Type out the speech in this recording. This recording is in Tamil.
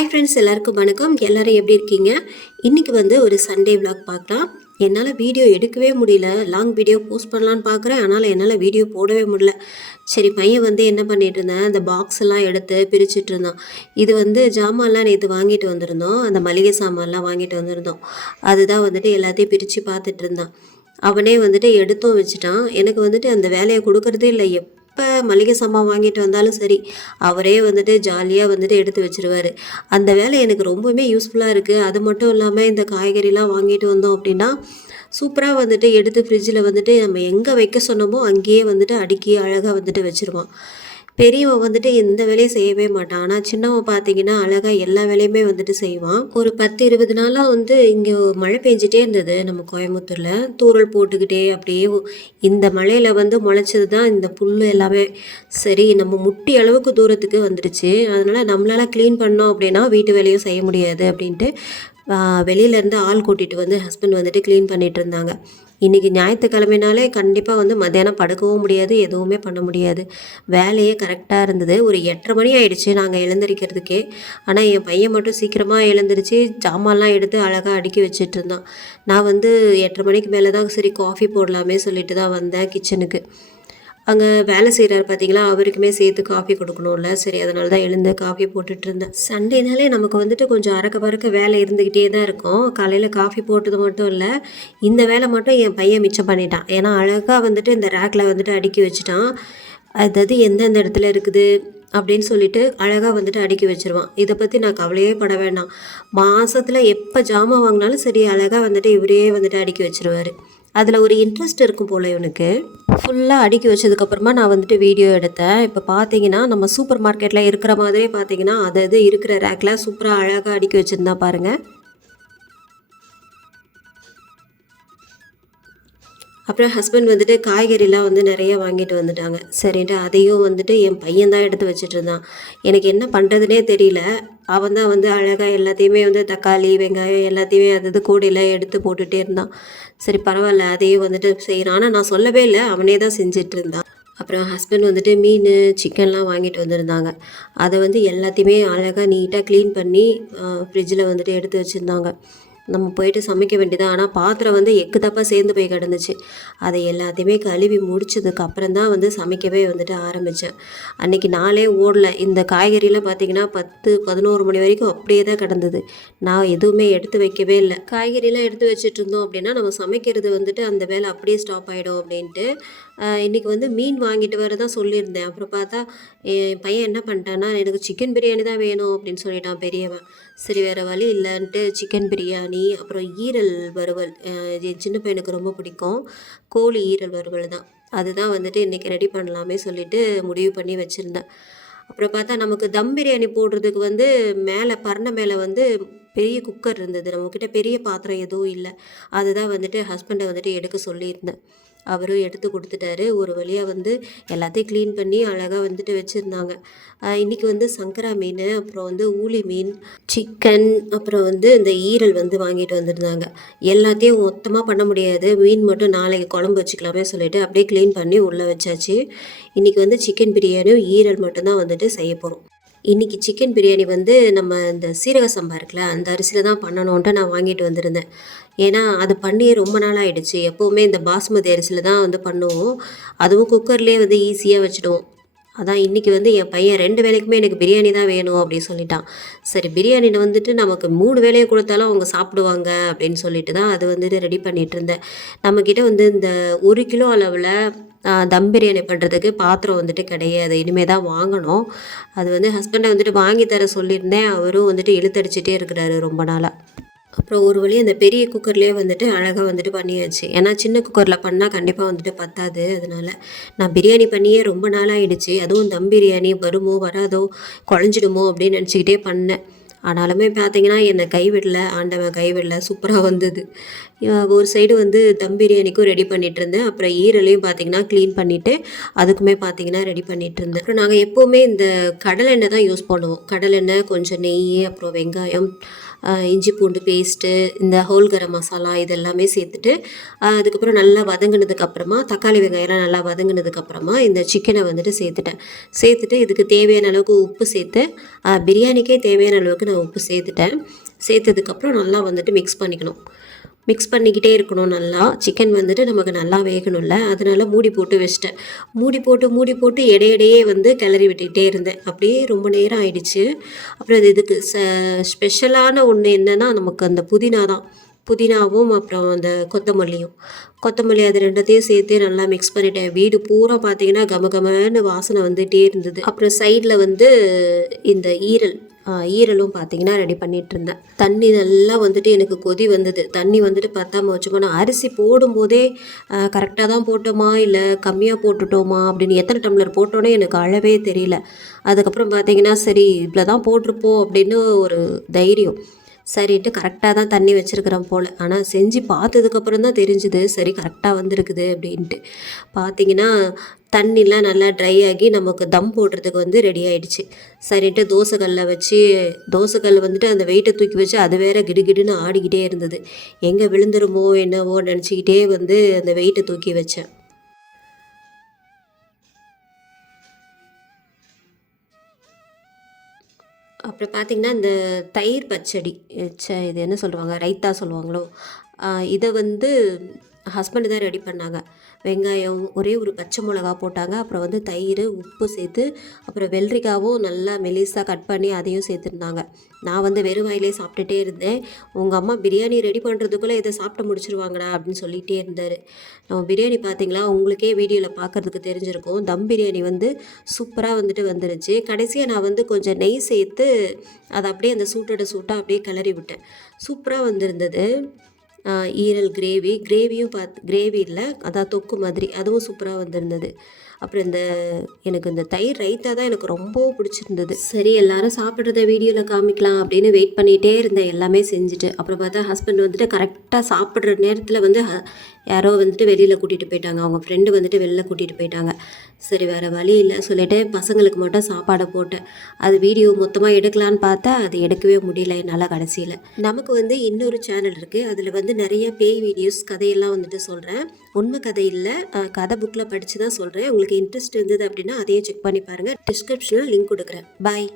ஹாய் ஃப்ரெண்ட்ஸ், எல்லாருக்கும் வணக்கம். எல்லோரும் எப்படி இருக்கீங்க? இன்றைக்கி வந்து ஒரு சண்டே விலாக் பார்க்கலாம். என்னால் வீடியோ எடுக்கவே முடியல. லாங் வீடியோ போஸ்ட் பண்ணலான்னு பார்க்குறேன், ஆனால் என்னால் வீடியோ போடவே முடியல. சரி, பையன் வந்து என்ன பண்ணிட்டு இருந்தேன், அந்த பாக்ஸ் எல்லாம் எடுத்து பிரிச்சுட்டு இருந்தான். இது வந்து ஜாமான்லாம் நேற்று வாங்கிட்டு வந்திருந்தோம், அந்த மளிகை சாமான்லாம் வாங்கிட்டு வந்திருந்தோம். அதுதான் வந்துட்டு எல்லாத்தையும் பிரித்து பார்த்துட்டு இருந்தான். அவனே வந்துட்டு எடுத்தும் வச்சுட்டான். எனக்கு வந்துட்டு அந்த வேலையை கொடுக்கறதே இல்லை. எப்போ மளிகை சாமான் வாங்கிட்டு வந்தாலும் சரி, அவரே வந்துட்டு ஜாலியாக வந்துட்டு எடுத்து வச்சிருவார். அந்த வேலை எனக்கு ரொம்பவுமே யூஸ்ஃபுல்லாக இருக்குது. அது மட்டும் இல்லாமல் இந்த காய்கறிலாம் வாங்கிட்டு வந்தோம் அப்படின்னா சூப்பராக வந்துட்டு எடுத்து ஃப்ரிட்ஜில் வந்துட்டு நம்ம எங்கே வைக்க சொன்னோமோ அங்கேயே வந்துட்டு அடுக்கி அழகாக வந்துட்டு வச்சுருவான். பெரியவன் வந்துட்டு எந்த வேலையும் செய்யவே மாட்டான். ஆனால் சின்னவன் பார்த்தீங்கன்னா அழகாக எல்லா வேலையுமே வந்துட்டு செய்வான். ஒரு 10-20 நாளாக வந்து இங்கே மழை பெஞ்சிட்டே இருந்தது நம்ம கோயம்புத்தூரில். தூறல் போட்டுக்கிட்டே அப்படியே இந்த மழையில் வந்து முளைச்சது தான் இந்த புல் எல்லாமே. சரி, நம்ம முட்டி அளவுக்கு தூரத்துக்கு வந்துடுச்சு. அதனால் நம்மளால் க்ளீன் பண்ணோம் அப்படின்னா வீட்டு வேலையும் செய்ய முடியாது அப்படின்ட்டு வெளியிலேருந்து ஆள் கூட்டிகிட்டு வந்து ஹஸ்பண்ட் வந்துட்டு க்ளீன் பண்ணிகிட்டு இருந்தாங்க. இன்றைக்கி ஞாயிற்றுக்கிழமைனாலே கண்டிப்பாக வந்து மத்தியானம் படுக்கவும் முடியாது, எதுவுமே பண்ண முடியாது. வேலையே கரெக்டாக இருந்தது. ஒரு 8:30 மணி ஆகிடுச்சு நாங்கள் எழுந்திரிக்கிறதுக்கே. ஆனால் என் பையன் மட்டும் சீக்கிரமாக எழுந்திரிச்சு ஜாமான்லாம் எடுத்து அழகாக அடுக்கி வச்சுட்டு இருந்தான். நான் வந்து 8:30 மணிக்கு மேலே தான் சரி காஃபி போடலாமே சொல்லிட்டு தான் வந்தேன் கிச்சனுக்கு. அங்கே வேலை செய்கிறார் பார்த்தீங்களா, அவருக்குமே சேர்த்து காஃபி கொடுக்கணும்ல. சரி, அதனால தான் எழுந்து காஃபி போட்டுட்டு இருந்தேன். சண்டேனாலே நமக்கு வந்துட்டு கொஞ்சம் அறக்க பறக்க வேலை இருந்துக்கிட்டே தான் இருக்கும். காலையில் காஃபி போட்டது மட்டும் இல்லை, இந்த வேலை மட்டும் என் பையன் மிச்சம் பண்ணிட்டான். ஏன்னா அழகாக வந்துட்டு இந்த ரேக்கில் வந்துட்டு அடுக்கி வச்சுட்டான். அதாவது எந்தெந்த இடத்துல இருக்குது அப்படின்னு சொல்லிட்டு அழகாக வந்துட்டு அடுக்கி வச்சுருவான். இதை பற்றி நான் கவலையே பட வேண்டாம். மாதத்தில் எப்போ ஜாமான் வாங்கினாலும் சரி, அழகாக வந்துட்டு இவரே வந்துட்டு அடுக்கி வச்சுருவார். அதில் ஒரு இன்ட்ரெஸ்ட் இருக்கும் போல் இவனுக்கு. ஃபுல்லாக அடுக்கி வச்சதுக்கப்புறமா நான் வந்துட்டு வீடியோ எடுத்தேன். இப்போ பார்த்தீங்கன்னா நம்ம சூப்பர் மார்க்கெட்டில் இருக்கிற மாதிரியே பார்த்தீங்கன்னா அது இருக்கிற ரேக்கில் சூப்பராக அழகாக அடுக்கி வச்சுருந்தா பாருங்கள். அப்புறம் ஹஸ்பண்ட் வந்துட்டு காய்கறிலாம் வந்து நிறைய வாங்கிட்டு வந்துட்டாங்க. சரின்ட்டு அதையும் வந்துட்டு என் பையன் தான் எடுத்து வச்சுட்டு இருந்தான். எனக்கு என்ன பண்ணுறதுனே தெரியல. அவன் தான் வந்து அழகாக எல்லாத்தையுமே வந்து தக்காளி, வெங்காயம் எல்லாத்தையுமே அது கூடையில் எடுத்து போட்டுகிட்டே இருந்தான். சரி, பரவாயில்ல, அதையும் வந்துட்டு செய்கிறான். ஆனால் நான் சொல்லவே இல்லை, அவனே தான் செஞ்சிட்டு இருந்தான். அப்புறம் ஹஸ்பண்ட் வந்துட்டு மீன், சிக்கன்லாம் வாங்கிட்டு வந்திருந்தாங்க. அதை வந்து எல்லாத்தையுமே அழகாக நீட்டாக க்ளீன் பண்ணி ஃப்ரிட்ஜில் வந்துட்டு எடுத்து வச்சுருந்தாங்க. நம்ம போயிட்டு சமைக்க வேண்டியதான். ஆனால் பாத்திரம் வந்து எக்கு தப்பாக சேர்ந்து போய் கிடந்துச்சு. அதை எல்லாத்தையுமே கழுவி முடிச்சதுக்கு அப்புறம் தான் வந்து சமைக்கவே வந்துட்டு ஆரம்பித்தேன். அன்றைக்கி நாளே ஓடலை. இந்த காய்கறிலாம் பார்த்திங்கன்னா 10-11 மணி வரைக்கும் அப்படியே தான் கிடந்தது. நான் எதுவுமே எடுத்து வைக்கவே இல்லை. காய்கறிலாம் எடுத்து வச்சுட்டு இருந்தோம் அப்படின்னா நம்ம சமைக்கிறது வந்துட்டு அந்த வேலை அப்படியே ஸ்டாப் ஆகிடும் அப்படின்ட்டு இன்றைக்கி வந்து மீன் வாங்கிட்டு வர தான் சொல்லியிருந்தேன். அப்புறம் பார்த்தா என் பையன் என்ன பண்ணிட்டான்னா, எனக்கு சிக்கன் பிரியாணி தான் வேணும் அப்படின்னு சொல்லிட்டான் பெரியவன். சரி, வேறு வழி இல்லைன்ட்டு சிக்கன் பிரியாணி, அப்புறம் ஈரல் வறுவல், என் சின்ன பையனுக்கு ரொம்ப பிடிக்கும். கோழி ஈரல் வறுவல் தான். அதுதான் வந்துட்டு இன்றைக்கி ரெடி பண்ணலாமே சொல்லிவிட்டு முடிவு பண்ணி வச்சுருந்தேன். அப்புறம் பார்த்தா நமக்கு தம் பிரியாணி போடுறதுக்கு வந்து மேலே பரணை மேலே வந்து பெரிய குக்கர் இருந்தது. நம்மக்கிட்ட பெரிய பாத்திரம் எதுவும் இல்லை. அதுதான் வந்துட்டு ஹஸ்பண்டை வந்துட்டு எடுக்க சொல்லியிருந்தேன். அவரும் எடுத்து கொடுத்துட்டாரு. ஒரு வழியாக வந்து எல்லாத்தையும் க்ளீன் பண்ணி அழகாக வந்துட்டு வச்சுருந்தாங்க. இன்றைக்கி வந்து சங்கரா மீன், அப்புறம் வந்து ஊளி மீன், சிக்கன், அப்புறம் வந்து இந்த ஈரல் வந்து வாங்கிட்டு வந்திருந்தாங்க. எல்லாத்தையும் மொத்தமாக பண்ண முடியாது, மீன் மட்டும் நாளைக்கு குழம்பு வச்சுக்கலாமே சொல்லிவிட்டு அப்படியே க்ளீன் பண்ணி உள்ளே வச்சாச்சு. இன்றைக்கி வந்து சிக்கன் பிரியாணியும் ஈரல் மட்டும்தான் வந்துட்டு செய்ய போகிறோம். இன்றைக்கி சிக்கன் பிரியாணி வந்து நம்ம இந்த சீரக சம்பா இருக்குல்ல, அந்த அரிசியில் தான் பண்ணணுன்ட்டு நான் வாங்கிட்டு வந்திருந்தேன். ஏன்னா அது பண்ணியே ரொம்ப நாள் ஆகிடுச்சு. எப்போவுமே இந்த பாஸ்மதி அரிசியில் தான் வந்து பண்ணுவோம். அதுவும் குக்கர்லேயே வந்து ஈஸியாக வச்சுடுவோம். அதான் இன்றைக்கி வந்து என் பையன் 2 வேளைக்குமே எனக்கு பிரியாணி தான் வேணும் அப்படின்னு சொல்லிட்டான். சரி, பிரியாணியில் வந்துட்டு நமக்கு 3 வேளையை கொடுத்தாலும் அவங்க சாப்பிடுவாங்க அப்படின்னு சொல்லிட்டு தான் அது வந்துட்டு ரெடி பண்ணிகிட்டு இருந்தேன். நம்மக்கிட்ட வந்து இந்த 1 கிலோ அளவில் தம் பிரியாணி பண்ணுறதுக்கு பாத்திரம் வந்துட்டு கிடையாது. இனிமேல் தான் வாங்கணும். அது வந்து ஹஸ்பண்டை வந்துட்டு வாங்கி தர சொல்லியிருந்தேன். அவரும் வந்துட்டு இழுத்தடிச்சிட்டே இருக்கிறாரு ரொம்ப நாளாக. அப்புறம் ஒரு வழி அந்த பெரிய குக்கர்லேயே வந்துட்டு அழகாக வந்துட்டு பண்ணியாச்சு. ஏன்னா சின்ன குக்கரில் பண்ணால் கண்டிப்பாக வந்துட்டு பத்தாது. அதனால் நான் பிரியாணி பண்ணியே ரொம்ப நாளாகிடுச்சு. அதுவும் தம் பிரியாணி வருமோ வராதோ, குழஞ்சிடுமோ அப்படின்னு நினச்சிக்கிட்டே பண்ணேன். ஆனாலுமே பார்த்தீங்கன்னா என்னை கைவிடல, ஆண்டவன் கைவிடல, சூப்பராக வந்தது. ஒரு சைடு வந்து தம் பிரியாணிக்கும் ரெடி பண்ணிகிட்டு இருந்தேன். அப்புறம் ஈரலையும் பார்த்திங்கன்னா க்ளீன் பண்ணிவிட்டு அதுக்குமே பார்த்திங்கன்னா ரெடி பண்ணிகிட்டு இருந்தேன். அப்புறம் நாங்கள் எப்போவுமே இந்த கடலெண்ணெய் தான் யூஸ் பண்ணுவோம். கடலெண்ணெய், கொஞ்சம் நெய், அப்புறம் வெங்காயம், இஞ்சி பூண்டு பேஸ்ட்டு, இந்த ஹோல் கரம் மசாலா இது எல்லாமே சேர்த்துட்டு அதுக்கப்புறம் நல்லா வதங்கினதுக்கப்புறமா தக்காளி வெங்காயம்லாம் நல்லா வதங்கினதுக்கப்புறமா இந்த சிக்கனை வந்துட்டு சேர்த்துட்டு இதுக்கு தேவையான அளவுக்கு உப்பு சேர்த்து பிரியாணிக்கே தேவையான அளவுக்கு நான் உப்பு சேர்த்ததுக்கப்புறம் நல்லா வந்துட்டு மிக்ஸ் பண்ணிக்கிட்டே இருக்கணும். நல்லா சிக்கன் வந்துட்டு நமக்கு நல்லா வேகணும்ல, அதனால மூடி போட்டு வச்சிட்டேன். மூடி போட்டு இடையிடையே வந்து கிளறி விட்டுக்கிட்டே இருந்தேன். அப்படியே ரொம்ப நேரம் ஆயிடுச்சு. அப்புறம் இதுக்கு ஸ்பெஷலான ஒன்று என்னென்னா நமக்கு அந்த புதினாவும் அப்புறம் அந்த கொத்தமல்லி அது ரெண்டத்தையும் சேர்த்து நல்லா மிக்ஸ் பண்ணிட்டேன். வீடு பூரா பார்த்தீங்கன்னா கமகமன்னு வாசனை வந்துகிட்டே இருந்தது. அப்புறம் சைடில் வந்து இந்த ஈரலும் பார்த்தீங்கன்னா ரெடி பண்ணிகிட்டு இருந்தேன். தண்ணி நல்லா வந்துட்டு எனக்கு கொதி வந்தது. தண்ணி வந்துட்டு பத்தாமல் வச்சுக்கோ. நான் அரிசி போடும்போதே கரெக்டாக தான் போட்டோமா இல்லை கம்மியாக போட்டுட்டோமா அப்படின்னு எத்தனை டம்ளர் போட்டோன்னே எனக்கு அளவே தெரியல. அதுக்கப்புறம் பார்த்தீங்கன்னா சரி இவ்வளோ தான் போட்டிருப்போம் அப்படின்னு ஒரு தைரியம். சரின்ட்டு கரெக்டாக தான் தண்ணி வச்சுருக்கிறேன் போல். ஆனால் செஞ்சு பார்த்ததுக்கப்புறம் தான் தெரிஞ்சுது சரி கரெக்டாக வந்திருக்குது அப்படின்ட்டு. பார்த்தீங்கன்னா தண்ணிலாம் நல்லா ட்ரை ஆகி நமக்கு தம் போடுறதுக்கு வந்து ரெடி ஆகிடுச்சு. சரின்ட்டு தோசைக்கல் வந்துட்டு அந்த வெயிட்டை தூக்கி வச்சு அது வேற கிடுகிடுன்னு ஆடிக்கிட்டே இருந்தது. எங்கே விழுந்துருமோ என்னவோ நினச்சிக்கிட்டே வந்து அந்த வெயிட்டை தூக்கி வச்சேன். அப்புறம் பார்த்திங்கன்னா இந்த தயிர் பச்சடி இது என்ன சொல்லுவாங்க, ரைத்தா சொல்லுவாங்களோ, இதை வந்து ஹஸ்பண்டு தான் ரெடி பண்ணாங்க. வெங்காயம் ஒரே ஒரு பச்சை மிளகா போட்டாங்க. அப்புறம் வந்து தயிர் உப்பு சேர்த்து அப்புறம் வெள்ளரிக்காவும் நல்லா மெலிசாக கட் பண்ணி அதையும் சேர்த்துருந்தாங்க. நான் வந்து வெறும் வாயிலே சாப்பிட்டுட்டே இருந்தேன். உங்கள் அம்மா பிரியாணி ரெடி பண்ணுறதுக்குள்ளே இதை சாப்பிட்டு முடிச்சிருவாங்கடா அப்படின்னு சொல்லிகிட்டே இருந்தார். நம்ம பிரியாணி பார்த்திங்களா உங்களுக்கே வீடியோவில் பார்க்குறதுக்கு தெரிஞ்சிருக்கும். தம் பிரியாணி வந்து சூப்பராக வந்துருச்சு. கடைசியாக நான் வந்து கொஞ்சம் நெய் சேர்த்து அதை அப்படியே அந்த சூட்டாக அப்படியே கிளறி விட்டேன். சூப்பராக வந்திருந்தது. ஈரல் கிரேவியும் கிரேவி இல்லை அதான் தொக்கு மாதிரி அதுவும் சூப்பராக வந்திருந்தது. அப்புறம் எனக்கு இந்த தயிர் ரைத்தா தான் எனக்கு ரொம்ப பிடிச்சிருந்தது. சரி எல்லாரும் சாப்பிட்றத வீடியோவில் காமிக்கலாம் அப்படின்னு வெயிட் பண்ணிகிட்டே இருந்தேன் எல்லாமே செஞ்சுட்டு. அப்புறம் பார்த்தா ஹஸ்பண்ட் வந்துட்டு கரெக்டாக சாப்பிட்ற நேரத்தில் வந்து யாரோ வந்துட்டு வெளியில் கூட்டிகிட்டு போயிட்டாங்க. அவங்க ஃப்ரெண்டு வந்துட்டு வெளில கூட்டிகிட்டு போயிட்டாங்க. சரி வேறு வழி இல்லை சொல்லிவிட்டு பசங்களுக்கு மட்டும் சாப்பாடை போட்டேன். அது வீடியோ மொத்தமாக எடுக்கலான்னு பார்த்தா அது எடுக்கவே முடியல என்னால் கடைசியில். நமக்கு வந்து இன்னொரு சேனல் இருக்குது. அதில் வந்து நிறைய பேய் வீடியோஸ் கதையெல்லாம் வந்துட்டு சொல்கிறேன். உண்மை கதை இல்லை, கதை புக்கில் படித்து தான் சொல்கிறேன். உங்களுக்கு இன்ட்ரெஸ்ட் இருந்தது அப்படின்னா அதையும் செக் பண்ணி பாருங்கள். டிஸ்கிரிப்ஷனில் லிங்க் கொடுக்குறேன். பாய்.